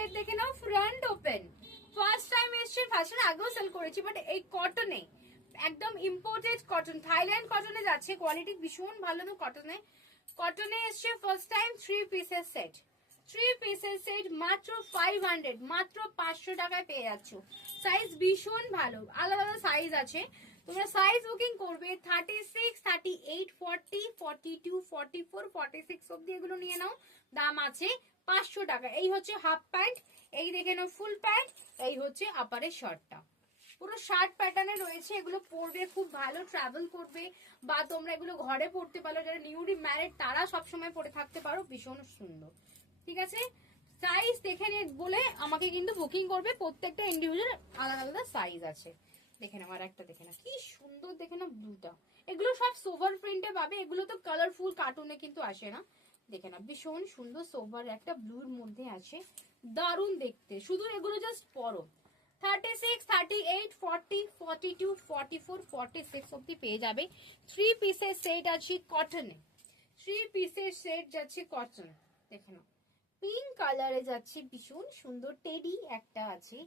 Set দেখে নাও, front open. First time এসছে, fashion আগেও সেল করেছি, বাট এই কটনে একদম ইম্পোর্টেড কটন, থাইল্যান্ড কটনে যাচ্ছে, কোয়ালিটি ভীষণ ভালো। না কটনে, কটনে এসছে ফার্স্ট টাইম 3 পিসের সেট। 3 পিসের সেট মাত্র 500, মাত্র 500 টাকায় পেয়ে যাচ্ছ। সাইজ ভীষণ ভালো, আলাদা আলাদা সাইজ আছে, তোমরা সাইজ বুকিং করবে 36, 38, 40, 42, 44, 46 অব্দি এগুলো নিয়ে নাও। দাম আছে 500 টাকা। এই হচ্ছে হাফ প্যান্ট, এই দেখে নাও ফুল প্যান্ট, এই হচ্ছে আপারের শার্টটা। পুরো শার্ট প্যাটার্নে রয়েছে, এগুলো পরবে খুব ভালো, ট্রাভেল করবে বা তোমরা এগুলো ঘরে পরতে পারো, যারা নিউলি ম্যারিড তারা সবসময় পরে থাকতে পারো, ভীষণ সুন্দর। ঠিক আছে, সাইজ দেখে নিয়ে বলে আমাকে কিন্তু বুকিং করবে, প্রত্যেকটা ইন্ডিভিজুয়াল আলাদা আলাদা সাইজ আছে। দেখে নাও, আর একটা দেখে না কি সুন্দর, দেখে না ব্লুটা, এগুলো সব সোভার প্রিন্টে পাবে, এগুলো তো কালারফুল কার্টুনে কিন্তু আসে না। দেখে না ভীষণ সুন্দর সোভার একটা ব্লুর মধ্যে আছে, দারুণ দেখতে। শুধু এগুলো জাস্ট পরো। 36, 38, 40, 42, 44, 46 অব্দি পেয়ে যাবে। 3 পিসের সেট আছে কটনে, 3 পিসের সেট যাচ্ছে কটন। দেখে নাও, পিঙ্ক কালারে যাচ্ছে, ভীষণ সুন্দর টেডি একটা আছে,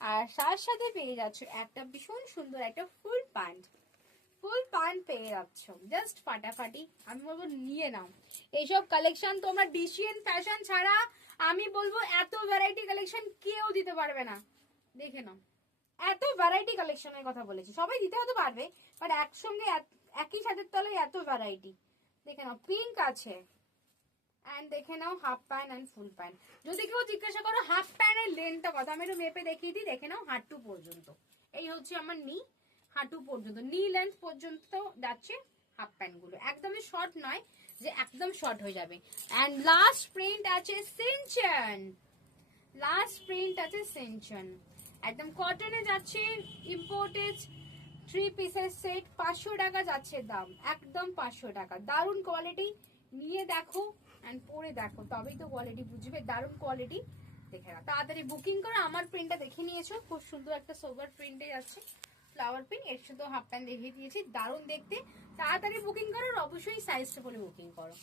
আর তার সাথে পেয়ে যাচ্ছ একটা ভীষণ সুন্দর একটা ফুল প্যান্ট। ফুল প্যান্ট পেয়ে যাচ্ছ, জাস্ট ফাটাফাটি। আমি বলবো নিয়ে নাও এইসব কালেকশন, তোমরা ডিসিএন ফ্যাশন ছাড়া আমি বলবো এত ভ্যারাইটি কালেকশন কেউ দিতে পারবে না। দেখে নাও, এত ভ্যারাইটি কালেকশনের কথা বলেছি, সবাই দিতে হতে পারবে, বাট একসঙ্গে একই ছাদের তলায় এত ভ্যারাইটি। দেখে নাও, পিঙ্ক আছে, এন্ড দেখে নাও half pant and full pant. যদি কেউ জিজ্ঞাসা করো হাফ প্যান্টের লেন্থটা কথা, আমি একটু মেপে দেখিয়ে দিই। দেখে নাও, হাঁটু পর্যন্ত, এই হচ্ছে আমার নি, হাঁটু পর্যন্ত, নি লেন্থ পর্যন্ত যাচ্ছে হাফ প্যান্ট গুলো, একদমই শর্ট নয় যে একদম শর্ট হয়ে যাবে। এন্ড লাস্ট প্রিন্ট আছে সিনচন, লাস্ট প্রিন্ট আছে সিনচন, একদম কটনে যাচ্ছে, ইম্পোর্টেড 3 পিসের সেট, 500 টাকা যাচ্ছে দাম, একদম 500 টাকা। দারুণ কোয়ালিটি, নিয়ে দেখো এন্ড পরে দেখো, তবেই তো কোয়ালিটি বুঝবে, দারুণ কোয়ালিটি। দেখে না, তাড়াতাড়ি বুকিং করো। আমার প্রিন্টটা দেখে নিয়েছো, খুব সুন্দর একটা সোভার প্রিন্টে যাচ্ছে, ফ্লাওয়ার প্রিন্ট, এর সাথে হাফ প্যান্ট দেখিয়ে দিয়েছি, দারুণ দেখতে। তাড়াতাড়ি বুকিং করো, আর অবশ্যই সাইজটা বলে বুকিং করো।